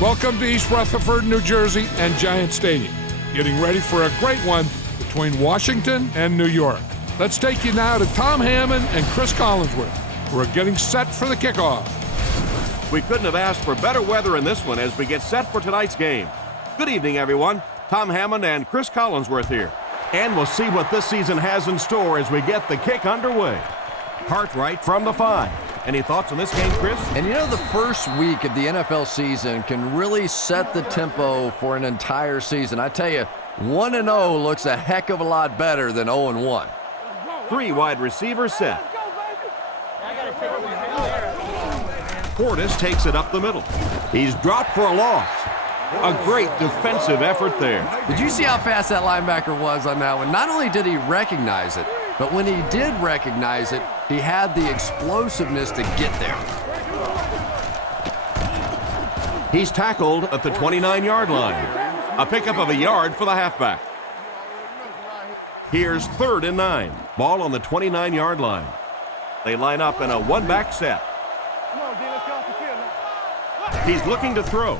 Welcome to East Rutherford, New Jersey, and Giant Stadium. Getting ready for a great one between Washington and New York. Let's take you now to Tom Hammond and Chris Collinsworth, who are getting set for the kickoff. We couldn't have asked for better weather in this one as we get set for tonight's game. Good evening, everyone. Tom Hammond and Chris Collinsworth here. And we'll see what this season has in store as we get the kick underway. Cartwright from the 5. Any thoughts on this game, Chris? And you know, the first week of the NFL season can really set the tempo for an entire season. I tell you, 1-0 looks a heck of a lot better than 0-1. 3 wide receivers set. Portis takes it up the middle. He's dropped for a loss. A great defensive effort there. Did you see how fast that linebacker was on that one? Not only did he recognize it, but when he did recognize it, he had the explosiveness to get there. He's tackled at the 29-yard line. A pickup of a yard for the halfback. Here's 3rd and 9. Ball on the 29-yard line. They line up in a one-back set. He's looking to throw.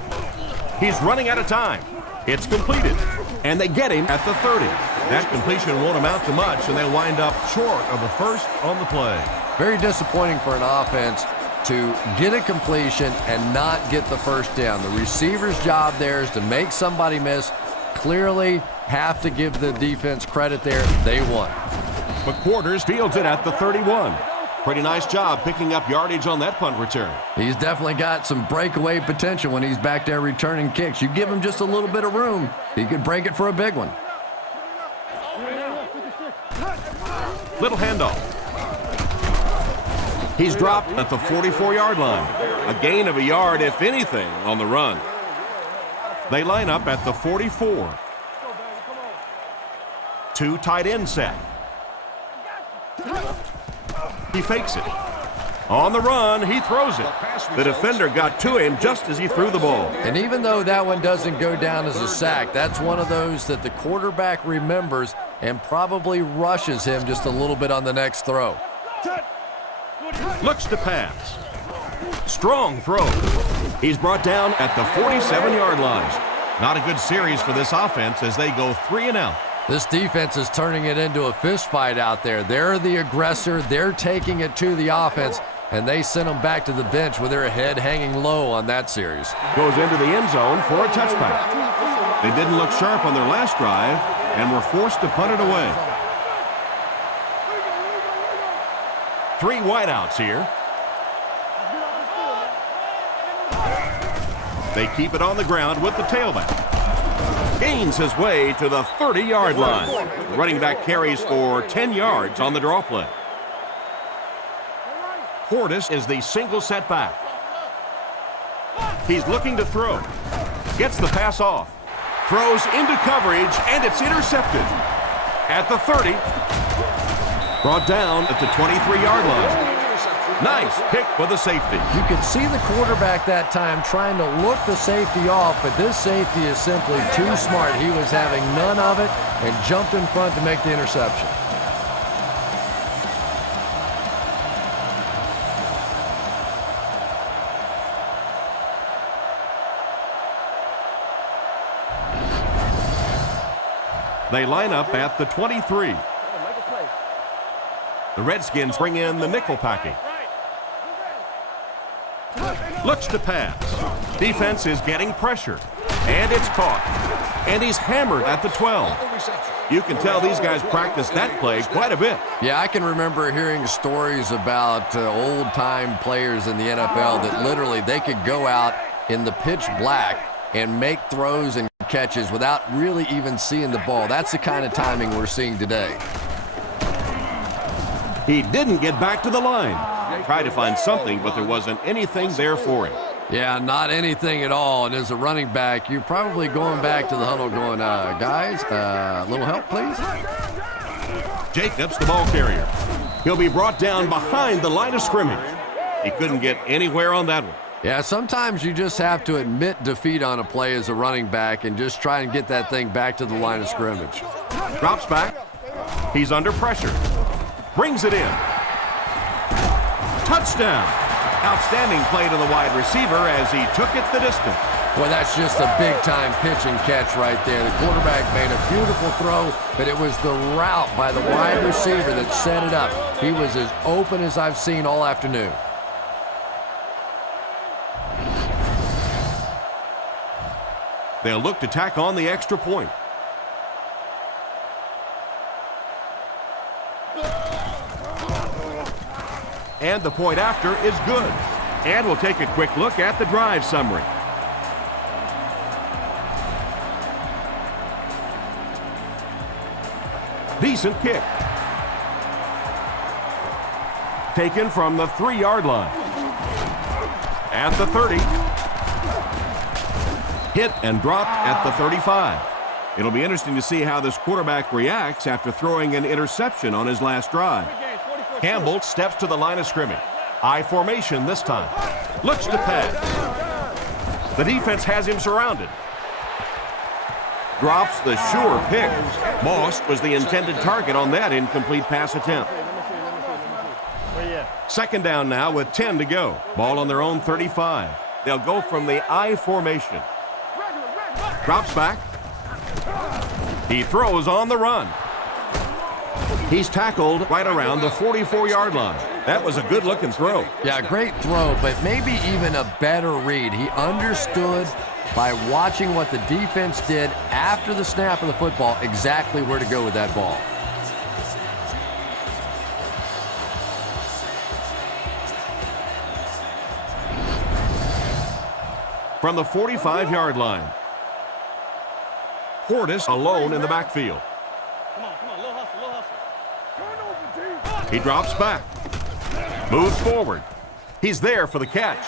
He's running out of time. It's completed. And they get him at the 30. That completion won't amount to much, and they'll wind up short of the first on the play. Very disappointing for an offense to get a completion and not get the first down. The receiver's job there is to make somebody miss. Clearly have to give the defense credit there. They won. McQuarters fields it at the 31. Pretty nice job picking up yardage on that punt return. He's definitely got some breakaway potential when he's back there returning kicks. You give him just a little bit of room, he could break it for a big one. Little handoff. He's dropped at the 44-yard line. A gain of a yard, if anything, on the run. They line up at the 44. 2 tight end set. He fakes it. On the run, he throws it. The defender got to him just as he threw the ball. And even though that one doesn't go down as a sack, that's one of those that the quarterback remembers and probably rushes him just a little bit on the next throw. Looks to pass. Strong throw. He's brought down at the 47-yard line. Not a good series for this offense as they go 3 and out. This defense is turning it into a fist fight out there. They're the aggressor. They're taking it to the offense, and they sent them back to the bench with their head hanging low on that series. Goes into the end zone for a touchback. They didn't look sharp on their last drive and were forced to punt it away. 3 wideouts here. They keep it on the ground with the tailback. Gains his way to the 30-yard line. The running back carries for 10 yards on the draw play. Portis is the single setback. He's looking to throw. Gets the pass off. Throws into coverage, and it's intercepted. At the 30. Brought down at the 23-yard line. Nice pick for the safety. You could see the quarterback that time trying to look the safety off, but this safety is simply too smart. He was having none of it and jumped in front to make the interception. They line up at the 23. The Redskins bring in the nickel packing. Looks to pass. Defense is getting pressure. And it's caught. And he's hammered at the 12. You can tell these guys practice that play quite a bit. Yeah, I can remember hearing stories about old-time players in the NFL that literally they could go out in the pitch black and make throws and catches without really even seeing the ball. That's the kind of timing we're seeing today. He didn't get back to the line. Tried to find something, but there wasn't anything there for him. Yeah, not anything at all. And as a running back, you're probably going back to the huddle going, guys, a little help, please? Jacobs, the ball carrier. He'll be brought down behind the line of scrimmage. He couldn't get anywhere on that one. Yeah, sometimes you just have to admit defeat on a play as a running back and just try and get that thing back to the line of scrimmage. Drops back. He's under pressure. Brings it in. Touchdown. Outstanding play to the wide receiver as he took it the distance. Boy, that's just a big-time pitch and catch right there. The quarterback made a beautiful throw, but it was the route by the wide receiver that set it up. He was as open as I've seen all afternoon. They'll look to tack on the extra point. And the point after is good. And we'll take a quick look at the drive summary. Decent kick. Taken from the 3-yard line. At the 30. Hit and dropped at the 35. It'll be interesting to see how this quarterback reacts after throwing an interception on his last drive. Campbell steps to the line of scrimmage. I formation this time. Looks to pass. The defense has him surrounded. Drops the sure pick. Moss was the intended target on that incomplete pass attempt. Second down now with 10 to go. Ball on their own 35. They'll go from the I formation. Drops back. He throws on the run. He's tackled right around the 44-yard line. That was a good-looking throw. Yeah, great throw, but maybe even a better read. He understood by watching what the defense did after the snap of the football exactly where to go with that ball. From the 45-yard line. Portis alone in the backfield. He drops back. Moves forward. He's there for the catch.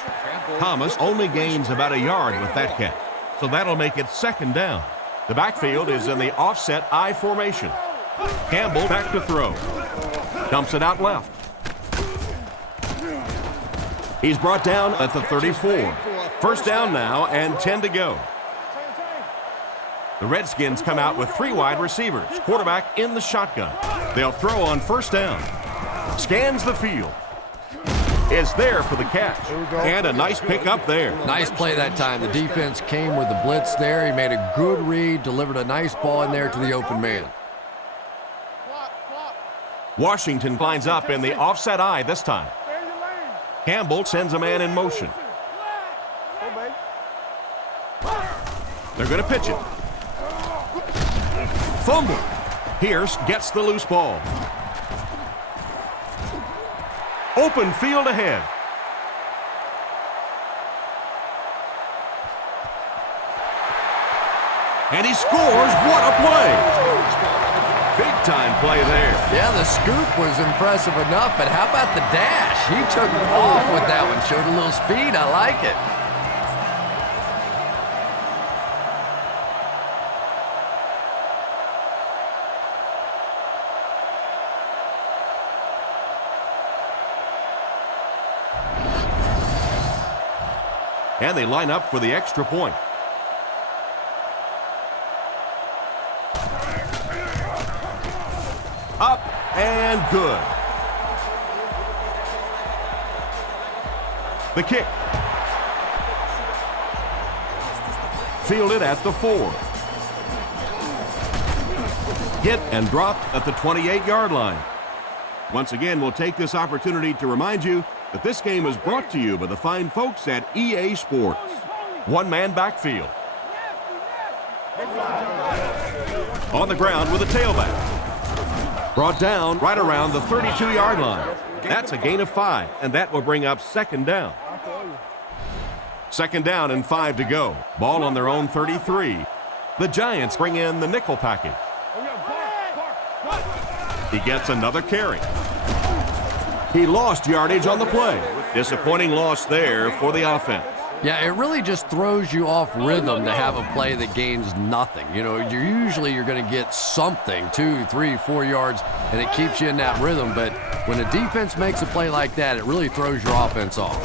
Thomas only gains about a yard with that catch. So that'll make it second down. The backfield is in the offset I formation. Campbell back to throw. Dumps it out left. He's brought down at the 34. First down now and 10 to go. The Redskins come out with 3 wide receivers. Quarterback in the shotgun. They'll throw on first down. Scans the field. Is there for the catch. And a nice pickup there. Nice play that time. The defense came with the blitz there. He made a good read, delivered a nice ball in there to the open man. Washington lines up in the offset I this time. Campbell sends a man in motion. They're going to pitch it. Fumble. Pierce gets the loose ball. Open field ahead. And he scores. What a play. Big time play there. Yeah, the scoop was impressive enough, but how about the dash? He took off with that one. Showed a little speed. I like it. And they line up for the extra point. Up and good. The kick. Fielded at the 4. Hit and dropped at the 28-yard line. Once again, we'll take this opportunity to remind you that this game is brought to you by the fine folks at EA Sports. One-man backfield. On the ground with a tailback. Brought down right around the 32-yard line. That's a gain of 5, and that will bring up second down. Second down and 5 to go. Ball on their own 33. The Giants bring in the nickel package. He gets another carry. He lost yardage on the play. Disappointing loss there for the offense. Yeah, it really just throws you off rhythm to have a play that gains nothing. You know, you're going to get something, 2, 3, 4 yards, and it keeps you in that rhythm. But when a defense makes a play like that, it really throws your offense off.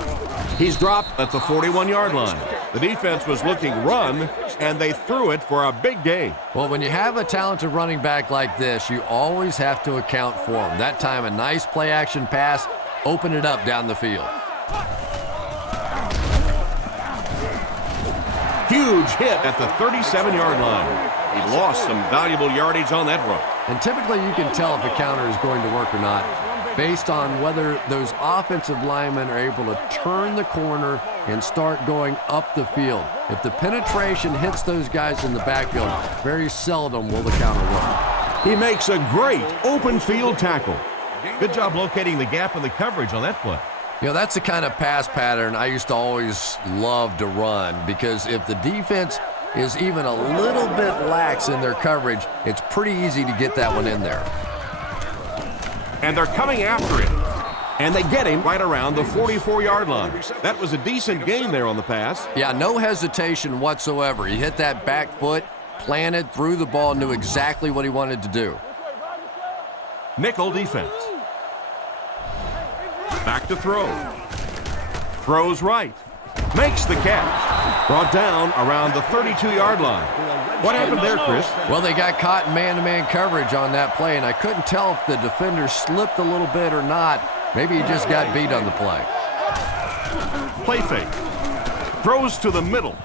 He's dropped at the 41-yard line. The defense was looking run, and they threw it for a big gain. Well, when you have a talented running back like this, you always have to account for him. That time, a nice play-action pass, open it up down the field. Huge hit at the 37-yard line. He lost some valuable yardage on that run. And typically you can tell if a counter is going to work or not based on whether those offensive linemen are able to turn the corner and start going up the field. If the penetration hits those guys in the backfield, very seldom will the counter work. He makes a great open field tackle. Good job locating the gap in the coverage on that play. You know, that's the kind of pass pattern I used to always love to run, because if the defense is even a little bit lax in their coverage, it's pretty easy to get that one in there. And they're coming after him. And they get him right around the 44-yard line. That was a decent gain there on the pass. Yeah, no hesitation whatsoever. He hit that back foot, planted, threw the ball, knew exactly what he wanted to do. Nickel defense. Back to throw. Throws right. Makes the catch. Brought down around the 32-yard line. What happened there, Chris? Well, they got caught in man-to-man coverage on that play, and I couldn't tell if the defender slipped a little bit or not. Maybe he just got beat on the play. Play fake. Throws to the middle.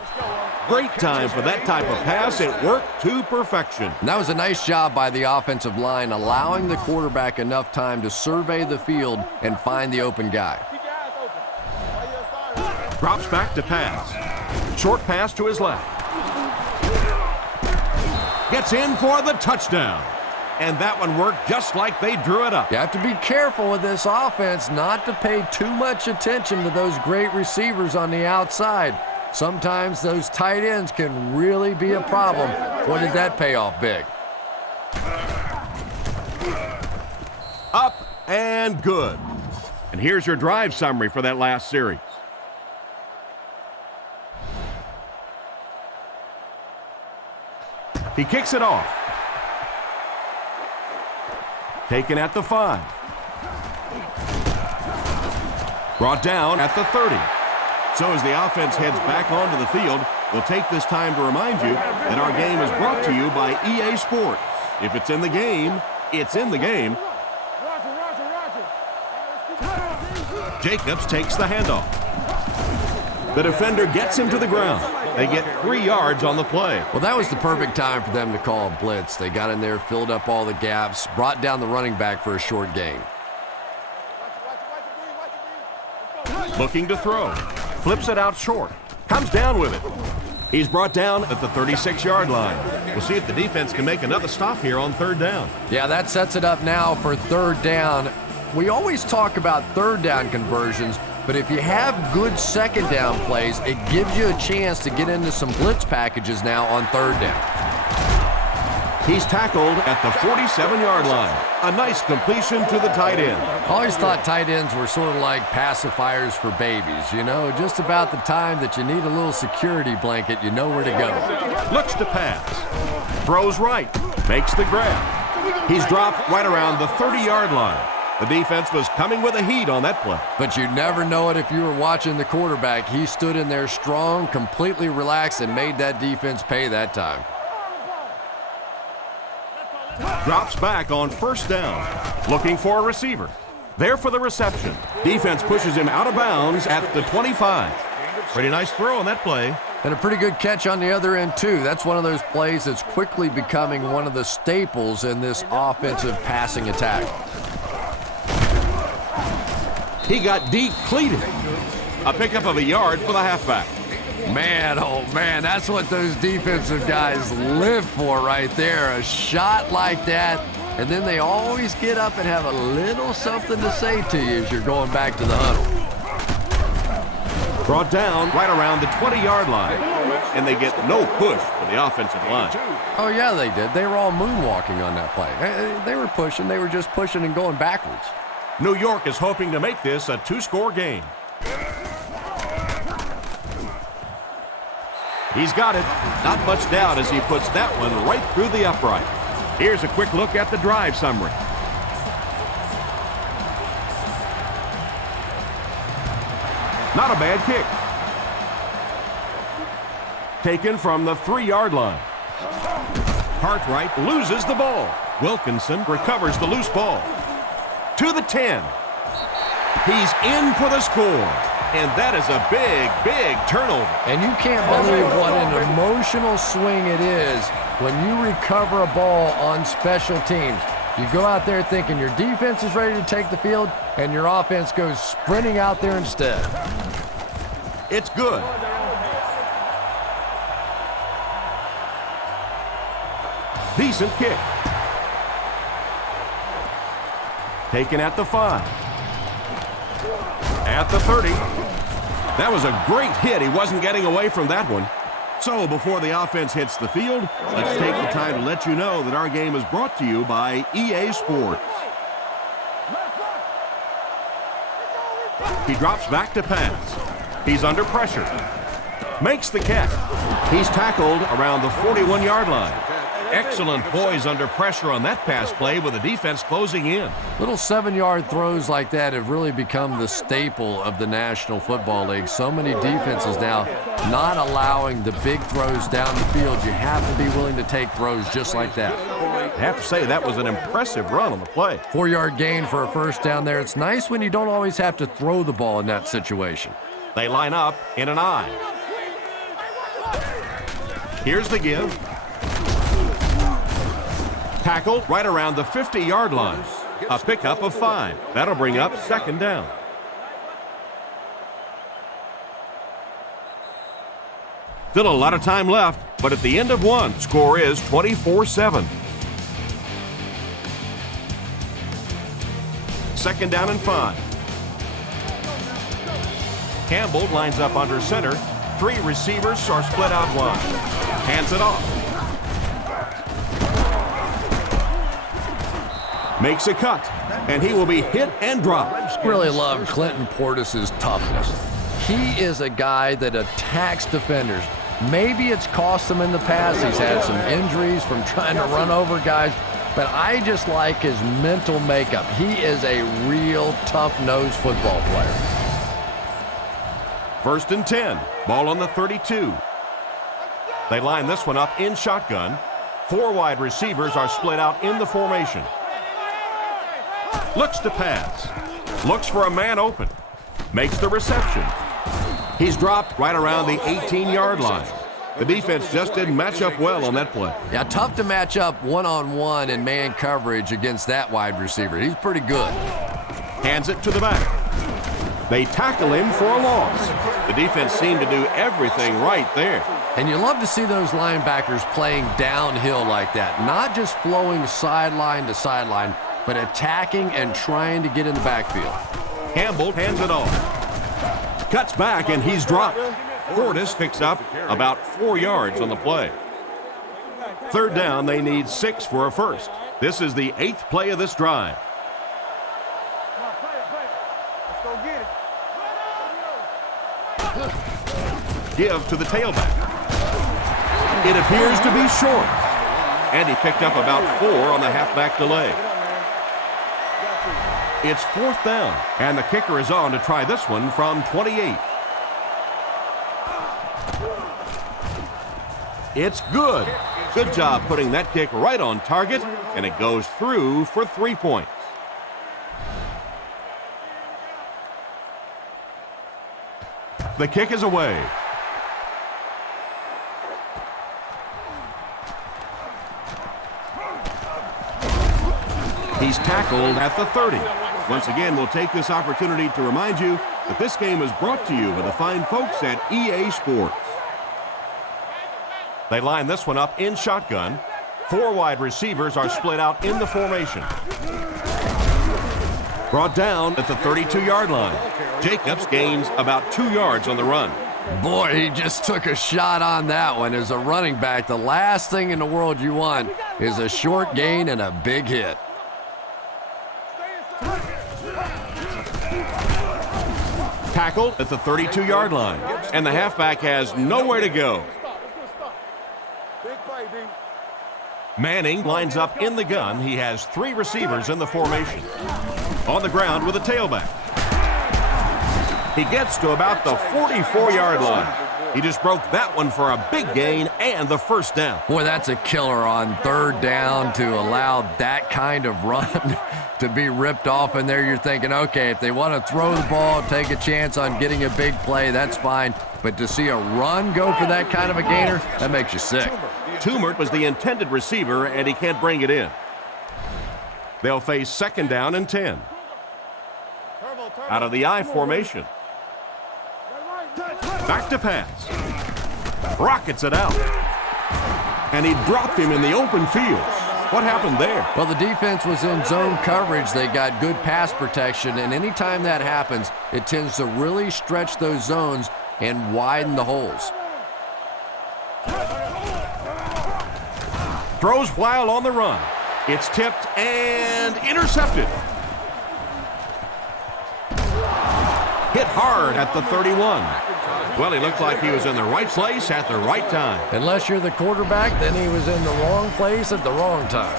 Great time for that type of pass. It worked to perfection. And that was a nice job by the offensive line, allowing the quarterback enough time to survey the field and find the open guy. Drops back to pass. Short pass to his left. Gets in for the touchdown. And that one worked just like they drew it up. You have to be careful with this offense not to pay too much attention to those great receivers on the outside. Sometimes those tight ends can really be a problem. Boy, did that pay off big. Up and good. And here's your drive summary for that last series. He kicks it off. Taken at the 5. Brought down at the 30. So as the offense heads back onto the field, we'll take this time to remind you that our game is brought to you by EA Sports. If it's in the game, it's in the game. Jacobs takes the handoff. The defender gets him to the ground. They get 3 yards on the play. Well, that was the perfect time for them to call a blitz. They got in there, filled up all the gaps, brought down the running back for a short gain. Looking to throw. Flips it out short. Comes down with it. He's brought down at the 36-yard line. We'll see if the defense can make another stop here on 3rd down. Yeah, that sets it up now for 3rd down. We always talk about 3rd down conversions, but if you have good 2nd down plays, it gives you a chance to get into some blitz packages now on 3rd down. He's tackled at the 47-yard line. A nice completion to the tight end. I always thought tight ends were sort of like pacifiers for babies. You know, just about the time that you need a little security blanket, you know where to go. Looks to pass. Throws right. Makes the grab. He's dropped right around the 30-yard line. The defense was coming with a heat on that play. But you'd never know it if you were watching the quarterback. He stood in there strong, completely relaxed, and made that defense pay that time. Drops back on 1st down. Looking for a receiver. There for the reception. Defense pushes him out of bounds at the 25. Pretty nice throw on that play. And a pretty good catch on the other end, too. That's one of those plays that's quickly becoming one of the staples in this offensive passing attack. He got deep cleated. A pickup of a yard for the halfback. Man, oh man, that's what those defensive guys live for right there. A shot like that, and then they always get up and have a little something to say to you as you're going back to the huddle. Brought down right around the 20-yard line, and they get no push for the offensive line. Oh yeah, they did. They were all moonwalking on that play. They were pushing. They were just pushing and going backwards. New York is hoping to make this a 2-score game. He's got it. Not much doubt as he puts that one right through the upright. Here's a quick look at the drive summary. Not a bad kick. Taken from the 3-yard line. Hartwright loses the ball. Wilkinson recovers the loose ball. To the 10. He's in for the score. And that is a big, big turnover. And you can't believe what an emotional swing it is when you recover a ball on special teams. You go out there thinking your defense is ready to take the field, and your offense goes sprinting out there instead. It's good. Decent kick. Taken at the 5. At the 30. That was a great hit. He wasn't getting away from that one. So before the offense hits the field, let's take the time to let you know that our game is brought to you by EA Sports. He drops back to pass. He's under pressure. Makes the catch. He's tackled around the 41-yard line. Excellent poise under pressure on that pass play with the defense closing in. Little 7-yard throws like that have really become the staple of the National Football League. So many defenses now not allowing the big throws down the field. You have to be willing to take throws just like that. I have to say that was an impressive run on the play. 4-yard gain for a first down there. It's nice when you don't always have to throw the ball in that situation. They line up in an I. Here's the give. Tackled right around the 50-yard line. A pickup of 5. That'll bring up second down. Still a lot of time left, but at the end of one, score is 24-7. Second down and 5. Campbell lines up under center. 3 receivers are split out wide. Hands it off. Makes a cut, and he will be hit and dropped. Really love Clinton Portis's toughness. He is a guy that attacks defenders. Maybe it's cost him in the past. He's had some injuries from trying to run over guys, but I just like his mental makeup. He is a real tough-nosed football player. First and 10, ball on the 32. They line this one up in shotgun. 4 wide receivers are split out in the formation. Looks to pass. Looks for a man open. Makes the reception. He's dropped right around the 18-yard line. The defense just didn't match up well on that play. Yeah, tough to match up one-on-one in man coverage against that wide receiver. He's pretty good. Hands it to the back. They tackle him for a loss. The defense seemed to do everything right there. And you love to see those linebackers playing downhill like that, not just flowing sideline to sideline, but attacking and trying to get in the backfield. Campbell hands it off. Cuts back, and he's dropped. Portis picks up about 4 yards on the play. Third down, they need 6 for a first. This is the 8th play of this drive. Give to the tailback. It appears to be short. And he picked up about 4 on the halfback delay. It's 4th down, and the kicker is on to try this one from 28. It's good. Good job putting that kick right on target, and it goes through for 3 points. The kick is away. He's tackled at the 30. Once again, we'll take this opportunity to remind you that this game is brought to you by the fine folks at EA Sports. They line this one up in shotgun. 4 wide receivers are split out in the formation. Brought down at the 32-yard line. Jacobs gains about 2 yards on the run. Boy, he just took a shot on that one. As a running back, the last thing in the world you want is a short gain and a big hit. Tackled at the 32-yard line, and the halfback has nowhere to go. Manning lines up in the gun. He has 3 receivers in the formation. On the ground with a tailback. He gets to about the 44-yard line. He just broke that one for a big gain and the first down. Boy, that's a killer on third down to allow that kind of run to be ripped off in there. You're thinking, okay, if they want to throw the ball, take a chance on getting a big play, that's fine. But to see a run go for that kind of a gainer, that makes you sick. Tumert was the intended receiver, and he can't bring it in. They'll face second down and 10. Out of the I formation. Back to pass. Rockets it out. And he dropped him in the open field. What happened there? Well, the defense was in zone coverage. They got good pass protection, and anytime that happens, it tends to really stretch those zones and widen the holes. Throws while on the run. It's tipped and intercepted. Hit hard at the 31. Well, he looked like he was in the right place at the right time. Unless you're the quarterback, then he was in the wrong place at the wrong time.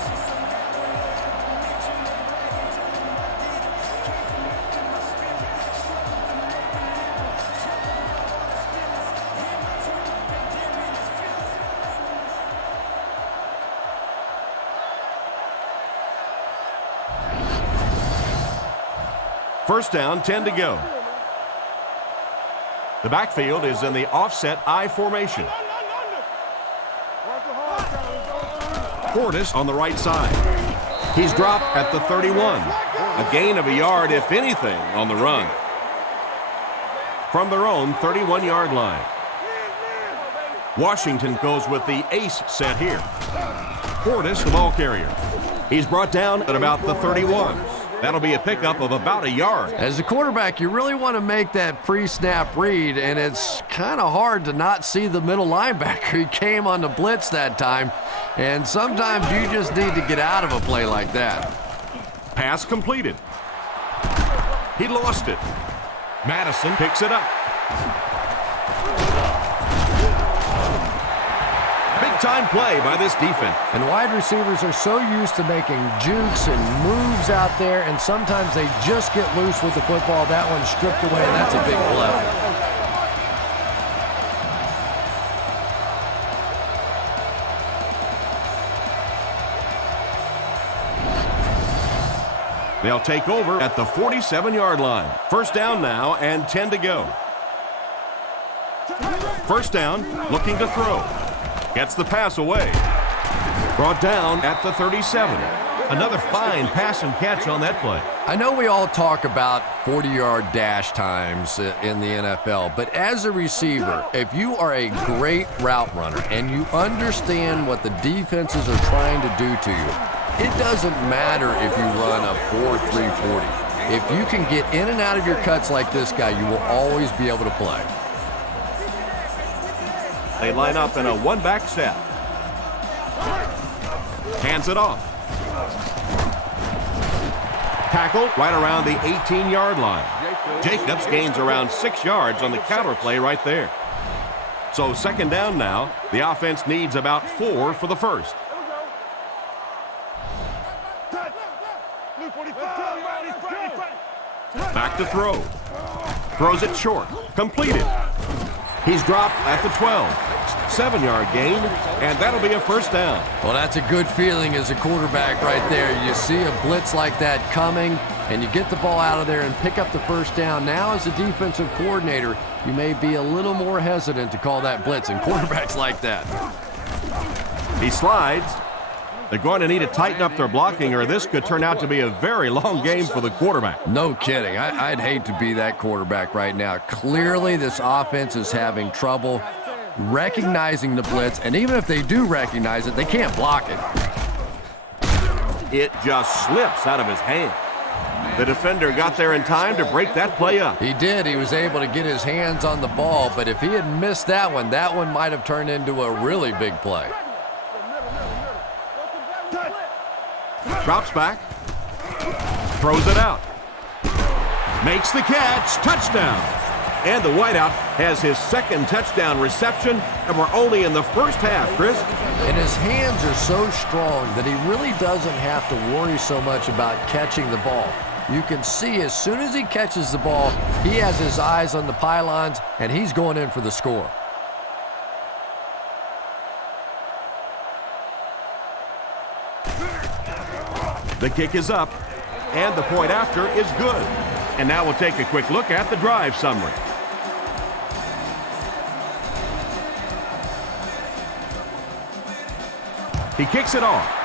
First down, 10 to go. The backfield is in the offset I formation. Portis on the right side. He's dropped at the 31. A gain of a yard, if anything, on the run. From their own 31-yard line. Washington goes with the ace set here. Portis, the ball carrier. He's brought down at about the 31. That'll be a pickup of about a yard. As a quarterback, you really want to make that pre-snap read, and it's kind of hard to not see the middle linebacker. He came on the blitz that time, and sometimes you just need to get out of a play like that. Pass completed. He lost it. Madison picks it up. Big-time play by this defense. And wide receivers are so used to making jukes and moves out there, and sometimes they just get loose with the football. That one's stripped away, and that's a big play. They'll take over at the 47-yard line. First down now and 10 to go. First down, looking to throw. Gets the pass away. Brought down at the 37. Another fine pass and catch on that play. I know we all talk about 40-yard dash times in the NFL, but as a receiver, if you are a great route runner and you understand what the defenses are trying to do to you, it doesn't matter if you run a 4.340. If you can get in and out of your cuts like this guy, you will always be able to play. They line up in a one-back set. Hands it off. Tackled right around the 18-yard line. Jacobs gains around 6 yards on the counter play right there. So second down now. The offense needs about 4 for the first. Back to throw. Throws it short. Completed. He's dropped at the 12. 7-yard gain, and that'll be a first down. Well, that's a good feeling as a quarterback right there. You see a blitz like that coming, and you get the ball out of there and pick up the first down. Now, as a defensive coordinator, you may be a little more hesitant to call that blitz, and quarterbacks like that. He slides. They're going to need to tighten up their blocking, or this could turn out to be a very long game for the quarterback. No kidding. I'd hate to be that quarterback right now. Clearly, this offense is having trouble recognizing the blitz, and even if they do recognize it, they can't block it. It just slips out of his hand. The defender got there in time to break that play up. He did. He was able to get his hands on the ball, but if he had missed that one might have turned into a really big play. Drops back. Throws it out. Makes the catch. Touchdown. And the wideout has his second touchdown reception, and we're only in the first half, Chris. And his hands are so strong that he really doesn't have to worry so much about catching the ball. You can see as soon as he catches the ball, he has his eyes on the pylons, and he's going in for the score. The kick is up, and the point after is good. And now we'll take a quick look at the drive summary. He kicks it off.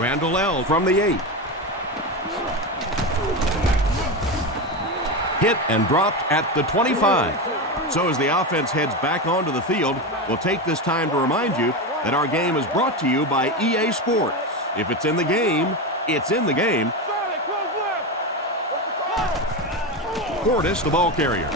Randall L. from the 8. Hit and dropped at the 25. So as the offense heads back onto the field, we'll take this time to remind you that our game is brought to you by EA Sports. If it's in the game, it's in the game. Portis, the ball carrier.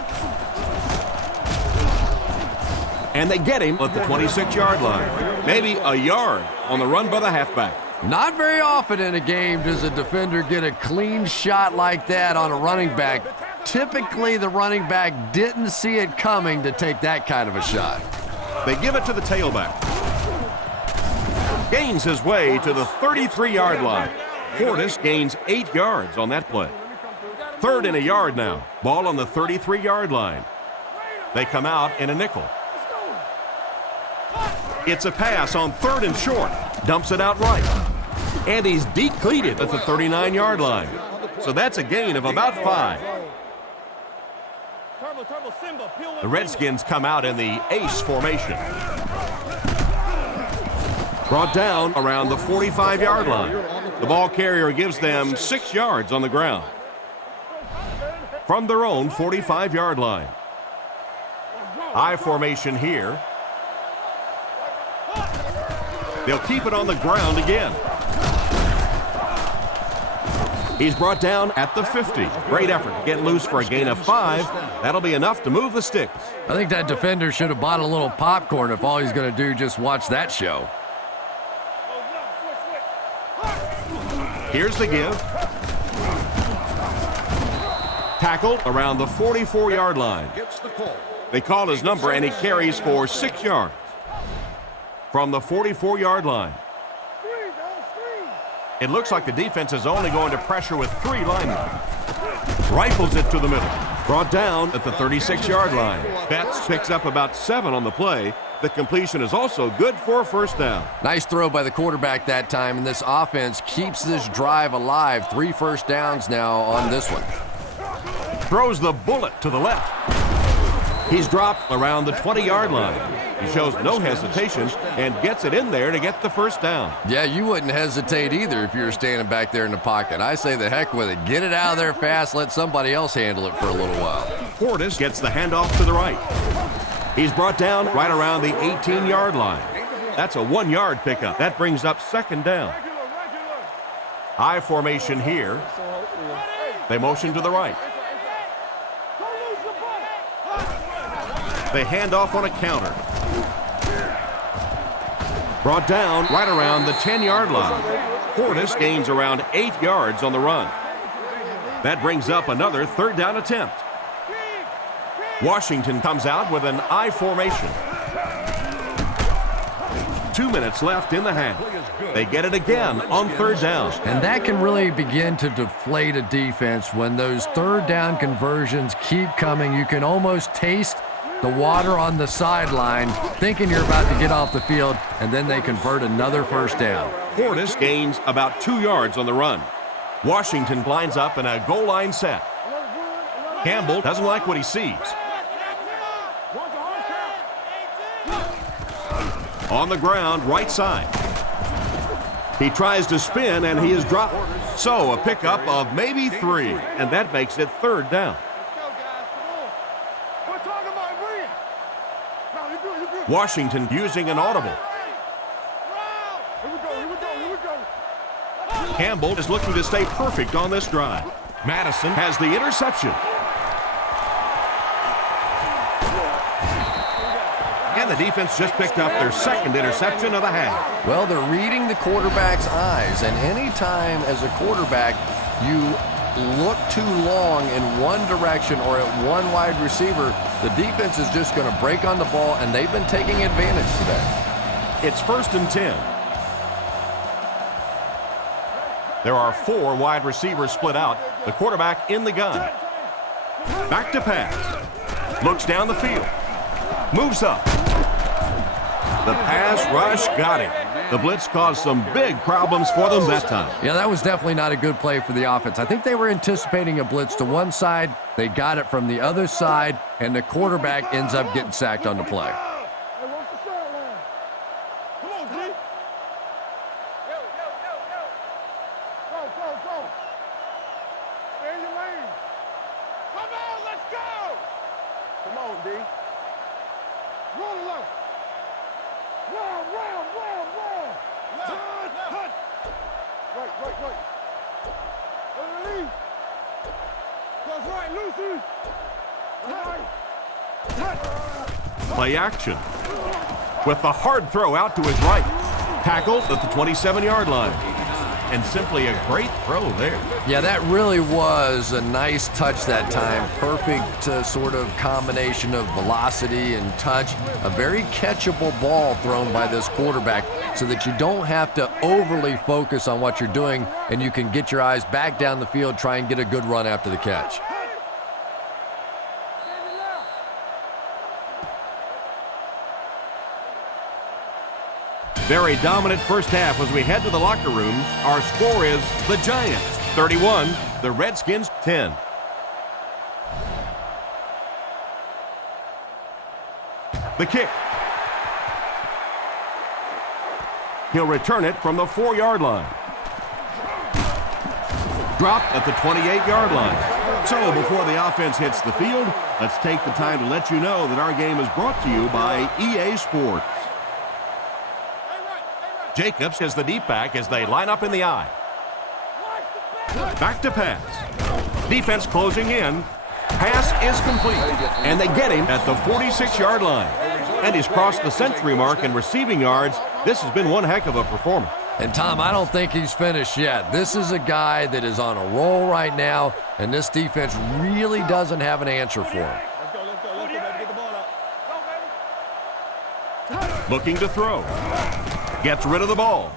And they get him at the 26-yard line. Maybe a yard on the run by the halfback. Not very often in a game does a defender get a clean shot like that on a running back. Typically, the running back didn't see it coming to take that kind of a shot. They give it to the tailback. Gains his way to the 33-yard line. Portis gains 8 yards on that play. 3rd and a yard now. Ball on the 33-yard line. They come out in a nickel. It's a pass on 3rd and short. Dumps it out right. And he's decleated at the 39-yard line. So that's a gain of about 5. The Redskins come out in the ace formation. Brought down around the 45-yard line. The ball carrier gives them 6 yards on the ground. From their own 45-yard line. I formation here. They'll keep it on the ground again. He's brought down at the 50. Great effort to get loose for a gain of 5. That'll be enough to move the sticks. I think that defender should have bought a little popcorn if all he's going to do just watch that show. Here's the give. Tackle around the 44-yard line. They call his number, and he carries for 6 yards. From the 44-yard line. It looks like the defense is only going to pressure with 3 linemen. Rifles it to the middle. Brought down at the 36-yard line. Betts picks up about 7 on the play. The completion is also good for a first down. Nice throw by the quarterback that time, and this offense keeps this drive alive. 3 first downs now on this one. Throws the bullet to the left. He's dropped around the 20-yard line. He shows no hesitation and gets it in there to get the first down. Yeah, you wouldn't hesitate either if you were standing back there in the pocket. I say the heck with it. Get it out of there fast. Let somebody else handle it for a little while. Portis gets the handoff to the right. He's brought down right around the 18-yard line. That's a 1-yard pickup. That brings up 2nd down. I formation here. They motion to the right. They hand off on a counter. Brought down right around the 10-yard line. Portis gains around 8 yards on the run. That brings up another 3rd down attempt. Washington comes out with an I formation. 2 minutes left in the half. They get it again on 3rd down. And that can really begin to deflate a defense when those 3rd down conversions keep coming. You can almost taste the water on the sideline, thinking you're about to get off the field, and then they convert another first down. Portis gains about 2 yards on the run. Washington lines up in a goal line set. Campbell doesn't like what he sees. On the ground, right side. He tries to spin, and he is dropped. So a pickup of maybe 3, and that makes it 3rd down. Washington using an audible. Campbell is looking to stay perfect on this drive. Madison has the interception. And the defense just picked up their 2nd interception of the half. Well, they're reading the quarterback's eyes, and anytime as a quarterback you look too long in one direction or at one wide receiver, the defense is just going to break on the ball, and they've been taking advantage today. It's 1st and 10. There are 4 wide receivers split out. The quarterback in the gun. Back to pass. Looks down the field. Moves up. The pass rush got him. The blitz caused some big problems for them that time. Yeah, that was definitely not a good play for the offense. I think they were anticipating a blitz to one side. They got it from the other side, and the quarterback ends up getting sacked on the play. Play action with the hard throw out to his right. Tackled at the 27-yard line. And simply a great throw there. Yeah, that really was a nice touch that time. Perfect sort of combination of velocity and touch. A very catchable ball thrown by this quarterback so that you don't have to overly focus on what you're doing and you can get your eyes back down the field, try and get a good run after the catch. Very dominant first half as we head to the locker rooms. Our score is the Giants 31, the Redskins 10. The kick. He'll return it from the 4-yard line. Dropped at the 28-yard line. So before the offense hits the field, let's take the time to let you know that our game is brought to you by EA Sports. Jacobs is the deep back as they line up in the I. Back to pass. Defense closing in. Pass is complete. And they get him at the 46-yard line. And he's crossed the century mark in receiving yards. This has been one heck of a performance. And Tom, I don't think he's finished yet. This is a guy that is on a roll right now, and this defense really doesn't have an answer for him. Looking to throw. Gets rid of the ball.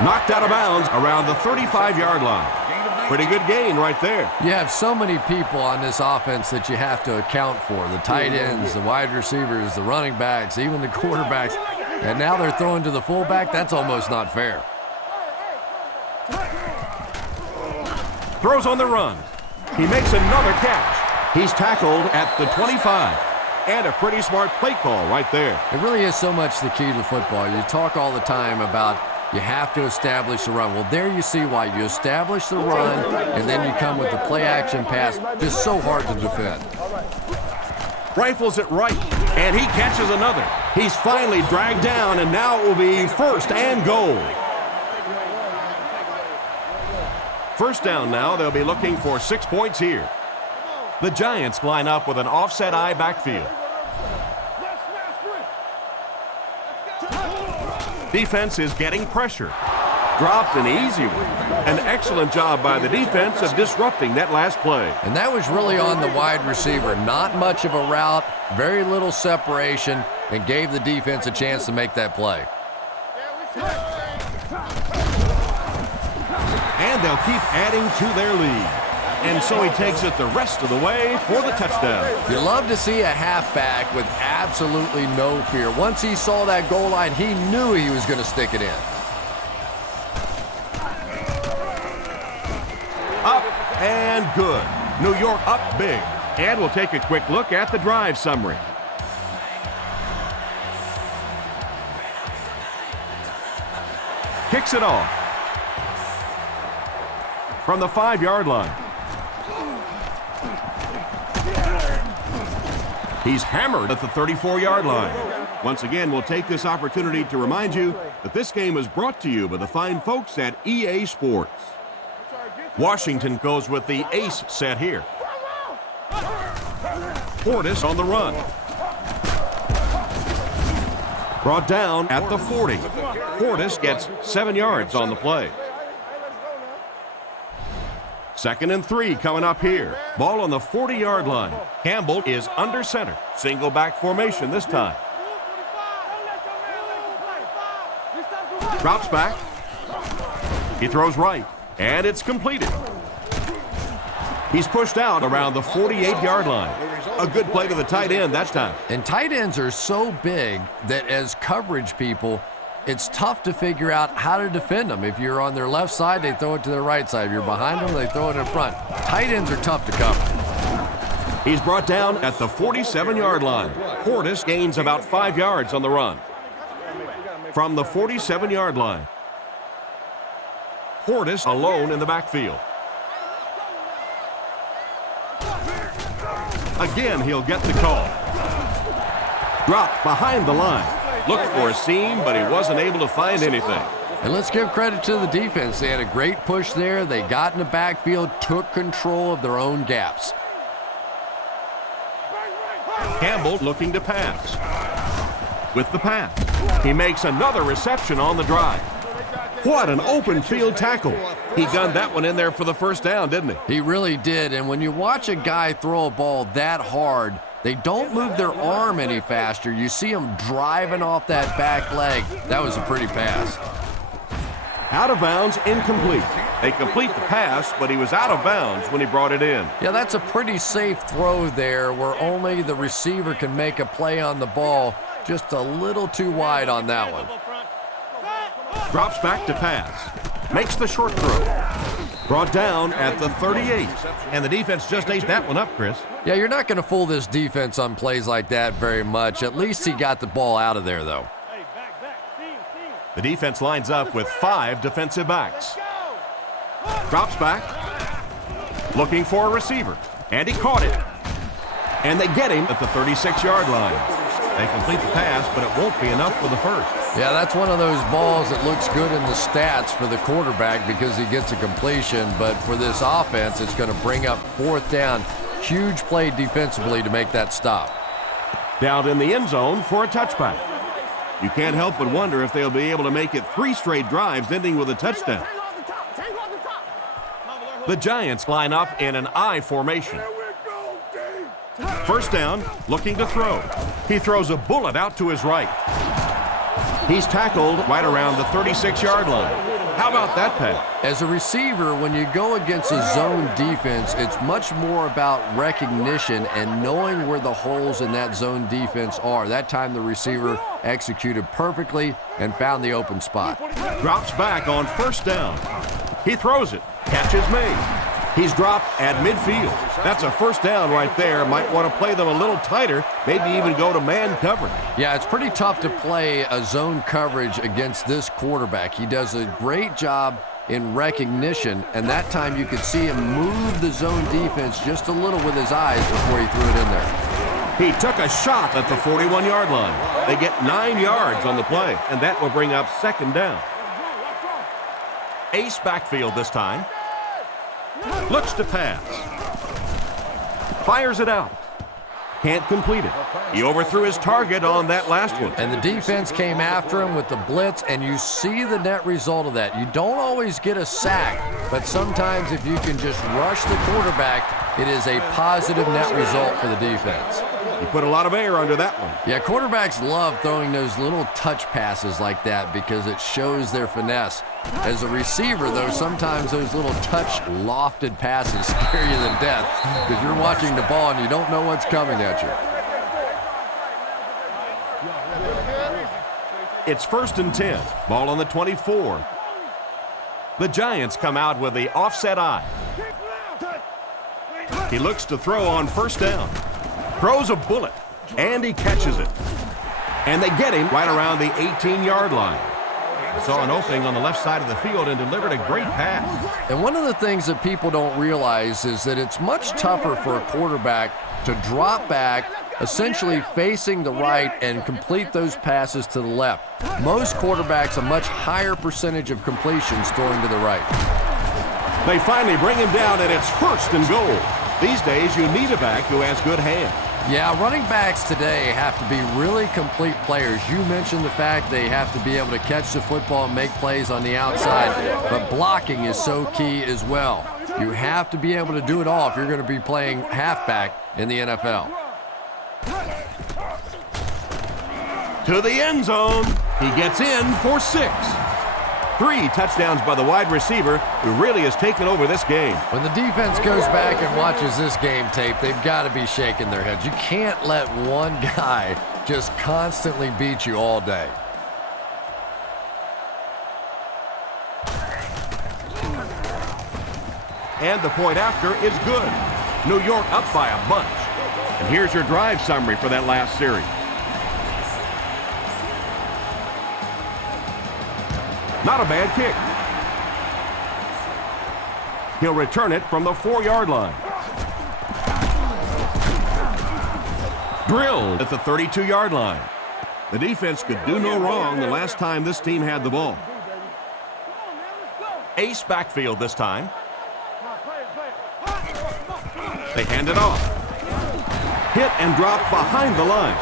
Knocked out of bounds around the 35-yard line. Pretty good gain right there. You have so many people on this offense that you have to account for. The tight ends, the wide receivers, the running backs, even the quarterbacks. And now they're throwing to the fullback. That's almost not fair. Throws on the run. He makes another catch. He's tackled at the 25. And a pretty smart play call right there. It really is so much the key to football. You talk all the time about you have to establish the run. Well, there you see why. You establish the run, and then you come with the play-action pass. Just so hard to defend. Rifles it right, and he catches another. He's finally dragged down, and now it will be first and goal. First down now. They'll be looking for 6 points here. The Giants line up with an offset I backfield. Defense is getting pressure. Dropped an easy one. An excellent job by the defense of disrupting that last play. And that was really on the wide receiver. Not much of a route, very little separation, and gave the defense a chance to make that play. And they'll keep adding to their lead. And so he takes it the rest of the way for the touchdown. You love to see a halfback with absolutely no fear. Once he saw that goal line, he knew he was going to stick it in. Up and good. New York up big. And we'll take a quick look at the drive summary. Kicks it off from the 5-yard line. He's hammered at the 34-yard line. Once again, we'll take this opportunity to remind you that this game is brought to you by the fine folks at EA Sports. Washington goes with the ace set here. Portis on the run. Brought down at the 40. Portis gets 7 yards on the play. 2nd and 3 coming up here. Ball on the 40-yard line. Campbell is under center. Single back formation this time. Drops back. He throws right. And it's completed. He's pushed out around the 48-yard line. A good play to the tight end that time. And tight ends are so big that as coverage people, it's tough to figure out how to defend them. If you're on their left side, they throw it to their right side. If you're behind them, they throw it in front. Tight ends are tough to cover. He's brought down at the 47-yard line. Portis gains about 5 yards on the run. From the 47-yard line, Portis alone in the backfield. Again, he'll get the call. Dropped behind the line. Looked for a seam, but he wasn't able to find anything. And let's give credit to the defense. They had a great push there. They got in the backfield, took control of their own gaps. Campbell looking to pass. With the pass, he makes another reception on the drive. What an open field tackle. He gunned that one in there for the first down, didn't he? He really did. And when you watch a guy throw a ball that hard, they don't move their arm any faster. You see them driving off that back leg. That was a pretty pass. Out of bounds, incomplete. They complete the pass, but he was out of bounds when he brought it in. Yeah, that's a pretty safe throw there where only the receiver can make a play on the ball. Just a little too wide on that one. Drops back to pass. Makes the short throw. Brought down at the 38. And the defense just ate that one up, Chris. Yeah, you're not going to fool this defense on plays like that very much. At least he got the ball out of there, though. The defense lines up with 5 defensive backs. Drops back. Looking for a receiver. And he caught it. And they get him at the 36-yard line. They complete the pass, but it won't be enough for the first. Yeah, that's one of those balls that looks good in the stats for the quarterback because he gets a completion. But for this offense, it's going to bring up 4th down. Huge play defensively to make that stop. Down in the end zone for a touchback. You can't help but wonder if they'll be able to make it 3 straight drives ending with a touchdown. The Giants line up in an I formation. First down, looking to throw. He throws a bullet out to his right. He's tackled right around the 36-yard line. How about that pass? As a receiver, when you go against a zone defense, it's much more about recognition and knowing where the holes in that zone defense are. That time the receiver executed perfectly and found the open spot. Drops back on first down. He throws it. Catch is made. He's dropped at midfield. That's a first down right there. Might want to play them a little tighter, maybe even go to man coverage. Yeah, it's pretty tough to play a zone coverage against this quarterback. He does a great job in recognition, and that time you could see him move the zone defense just a little with his eyes before he threw it in there. He took a shot at the 41-yard line. They get 9 yards on the play, and that will bring up second down. Ace backfield this time. Looks to pass. Fires it out. Can't complete it. He overthrew his target on that last one. And the defense came after him with the blitz, and you see the net result of that. You don't always get a sack, but sometimes if you can just rush the quarterback, it is a positive net result for the defense. He put a lot of air under that one. Yeah, quarterbacks love throwing those little touch passes like that because it shows their finesse. As a receiver, though, sometimes those little touch lofted passes scare you to death because you're watching the ball and you don't know what's coming at you. It's 1st and 10. Ball on the 24. The Giants come out with the offset I. He looks to throw on first down. Throws a bullet, and he catches it. And they get him right around the 18-yard line. Saw an opening on the left side of the field and delivered a great pass. And one of the things that people don't realize is that it's much tougher for a quarterback to drop back, essentially facing the right, and complete those passes to the left. Most quarterbacks, a much higher percentage of completions throwing to the right. They finally bring him down, and it's 1st and goal. These days, you need a back who has good hands. Yeah, running backs today have to be really complete players. You mentioned the fact they have to be able to catch the football and make plays on the outside, but blocking is so key as well. You have to be able to do it all if you're going to be playing halfback in the NFL. To the end zone. He gets in for 6. 3 touchdowns by the wide receiver who really has taken over this game. When the defense goes back and watches this game tape, they've got to be shaking their heads. You can't let one guy just constantly beat you all day. And the point after is good. New York up by a bunch. And here's your drive summary for that last series. Not a bad kick. He'll return it from the 4-yard line. Drilled at the 32-yard line. The defense could do no wrong the last time this team had the ball. Ace backfield this time. They hand it off. Hit and drop behind the line.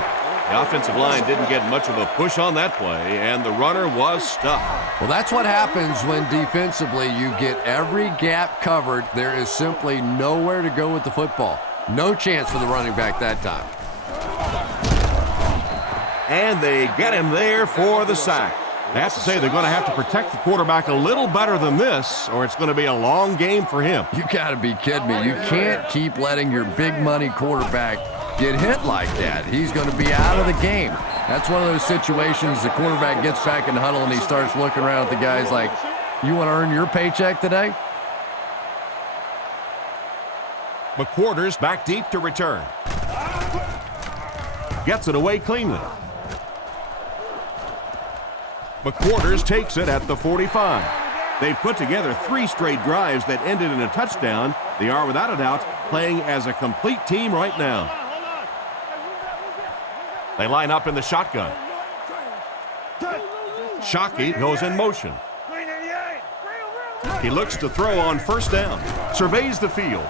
The offensive line didn't get much of a push on that play, and the runner was stuffed. Well, that's what happens when defensively you get every gap covered. There is simply nowhere to go with the football. No chance for the running back that time. And they get him there for the sack. They have to say they're going to have to protect the quarterback a little better than this, or it's going to be a long game for him. You got to be kidding me. You can't keep letting your big money quarterback get hit like that. He's going to be out of the game. That's one of those situations the quarterback gets back in the huddle and he starts looking around at the guys like, you want to earn your paycheck today? McQuarters back deep to return. Gets it away cleanly. McQuarters takes it at the 45. They've put together 3 straight drives that ended in a touchdown. They are, without a doubt, playing as a complete team right now. They line up in the shotgun. Shockey goes in motion. He looks to throw on first down. Surveys the field.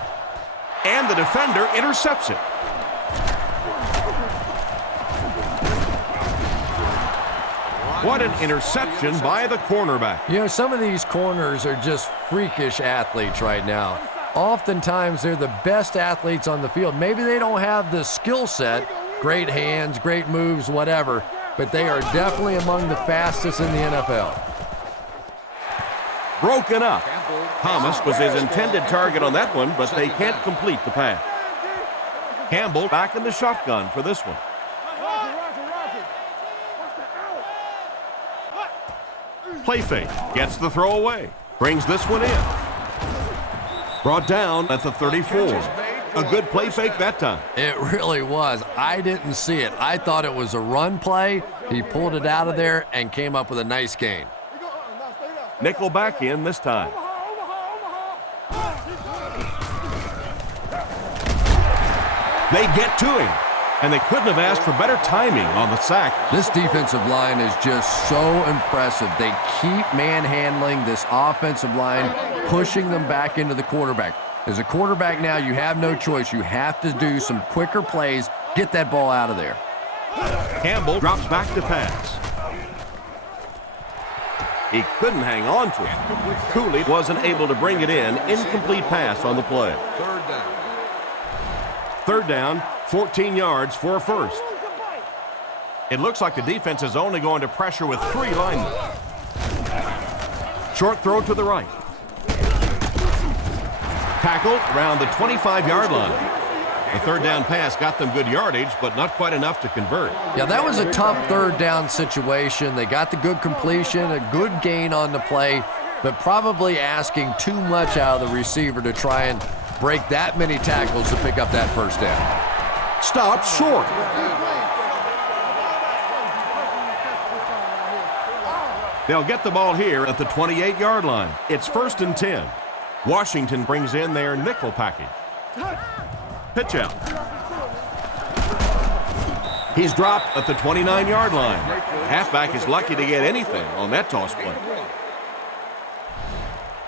And the defender intercepts it. What an interception by the cornerback. You know, some of these corners are just freakish athletes right now. Oftentimes, they're the best athletes on the field. Maybe they don't have the skill set, great hands, great moves, whatever, but they are definitely among the fastest in the NFL. Broken up. Thomas was his intended target on that one, but they can't complete the pass. Campbell back in the shotgun for this one. Play fake, gets the throw away, brings this one in. Brought down at the 34. A good play fake that time. It really was. I didn't see it. I thought it was a run play. He pulled it out of there and came up with a nice gain. Nickel back in this time. They get to him, and they couldn't have asked for better timing on the sack. This defensive line is just so impressive. They keep manhandling this offensive line, pushing them back into the quarterback. As a quarterback now, you have no choice. You have to do some quicker plays, get that ball out of there. Campbell drops back to pass. He couldn't hang on to it. Cooley wasn't able to bring it in. Incomplete pass on the play. Third down, 14 yards for a first. It looks like the defense is only going to pressure with 3 linemen. Short throw to the right. Tackled around the 25-yard line. The third down pass got them good yardage, but not quite enough to convert. Yeah, that was a tough third down situation. They got the good completion, a good gain on the play, but probably asking too much out of the receiver to try and break that many tackles to pick up that first down. Stopped short. They'll get the ball here at the 28-yard line. It's 1st and 10. Washington brings in their nickel package. Pitch out. He's dropped at the 29-yard line. Halfback is lucky to get anything on that toss play.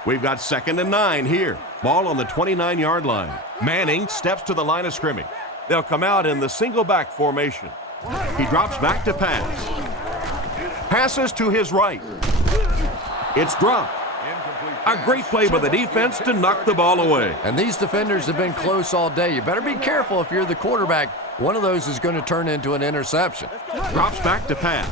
We've got 2nd and 9 here. Ball on the 29-yard line. Manning steps to the line of scrimmage. They'll come out in the single back formation. He drops back to pass. Passes to his right. It's dropped. A great play by the defense to knock the ball away. And these defenders have been close all day. You better be careful if you're the quarterback. One of those is going to turn into an interception. Drops back to pass.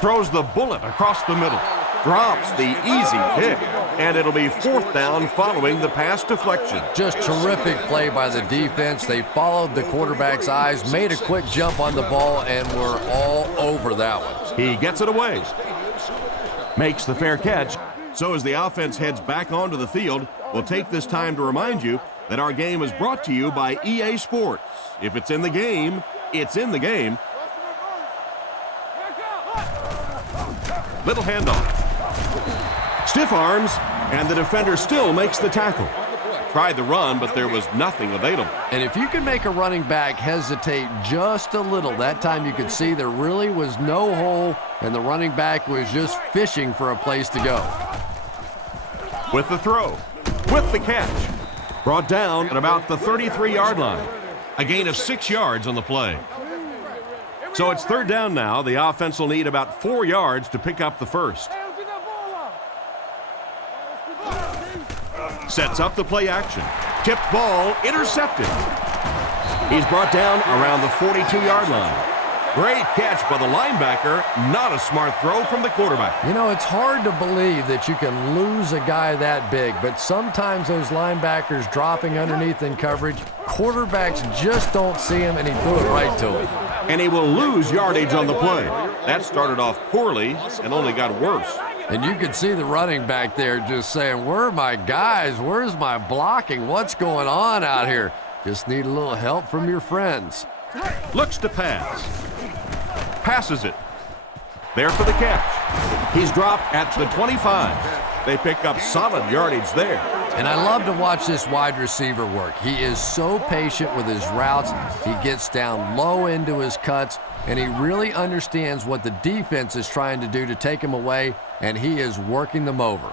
Throws the bullet across the middle. drops the easy kick, and it'll be 4th down following the pass deflection. Just terrific play by the defense. They followed the quarterback's eyes, made a quick jump on the ball, and were all over that one. He gets it away. Makes the fair catch. So as the offense heads back onto the field, we'll take this time to remind you that our game is brought to you by EA Sports. If it's in the game, it's in the game. Little handoff. Stiff arms, and the defender still makes the tackle. Tried the run, but there was nothing available. And if you can make a running back hesitate just a little, that time you could see there really was no hole, and the running back was just fishing for a place to go. With the throw, with the catch. Brought down at about the 33-yard line. A gain of 6 yards on the play. So it's 3rd down now. The offense will need about 4 yards to pick up the first. Sets up the play action. Tipped ball, intercepted. He's brought down around the 42-yard line. Great catch by the linebacker. Not a smart throw from the quarterback. You know, it's hard to believe that you can lose a guy that big, but sometimes those linebackers dropping underneath in coverage, quarterbacks just don't see him, and he threw it right to him. And he will lose yardage on the play. That started off poorly and only got worse. And you could see the running back there just saying, where are my guys? Where's my blocking? What's going on out here? Just need a little help from your friends. Looks to pass. Passes it. There for the catch. He's dropped at the 25. They pick up solid yardage there. And I love to watch this wide receiver work. He is so patient with his routes. He gets down low into his cuts, and he really understands what the defense is trying to do to take him away, and he is working them over.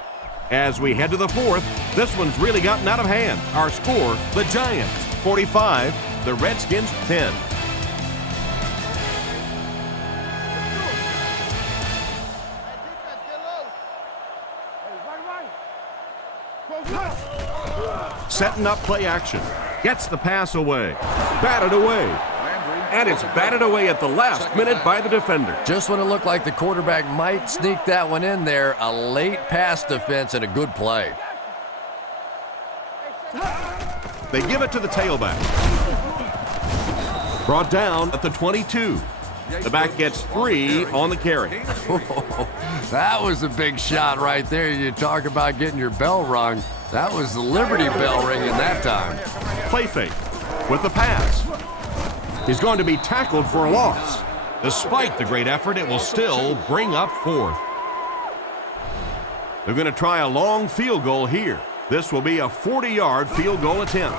As we head to the 4th, this one's really gotten out of hand. Our score, the Giants 45, the Redskins 10. Setting up play action. Gets the pass away. Batted away. And it's batted away at the last minute by the defender. Just when it looked like the quarterback might sneak that one in there, a late pass defense and a good play. They give it to the tailback. Brought down at the 22. The back gets 3 on the carry. That was a big shot right there. You talk about getting your bell rung. That was the Liberty Bell ringing that time. Play fake with the pass. He's going to be tackled for a loss. Despite the great effort, it will still bring up 4th. They're going to try a long field goal here. This will be a 40-yard field goal attempt.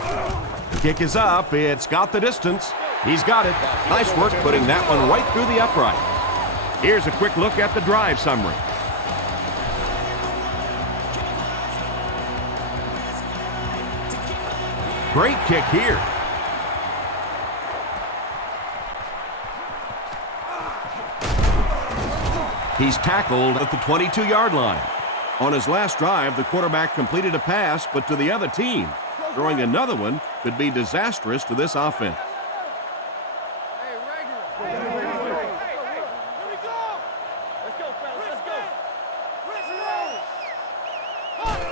The kick is up. It's got the distance. He's got it. Nice work putting that one right through the upright. Here's a quick look at the drive summary. Great kick here. He's tackled at the 22-yard line. On his last drive, the quarterback completed a pass, but to the other team. Throwing another one could be disastrous to this offense.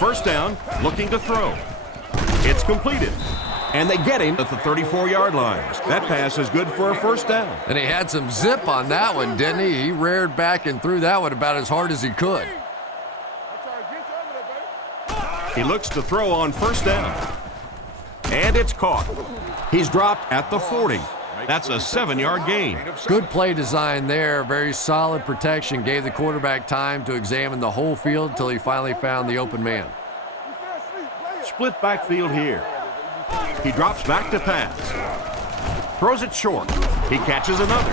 First down, looking to throw. It's completed. And they get him at the 34-yard line. That pass is good for a first down. And he had some zip on that one, didn't he? He reared back and threw that one about as hard as he could. He looks to throw on first down. And it's caught. He's dropped at the 40. That's a 7-yard gain. Good play design there. Very solid protection. Gave the quarterback time to examine the whole field until he finally found the open man. Split backfield here. He drops back to pass. Throws it short. He catches another.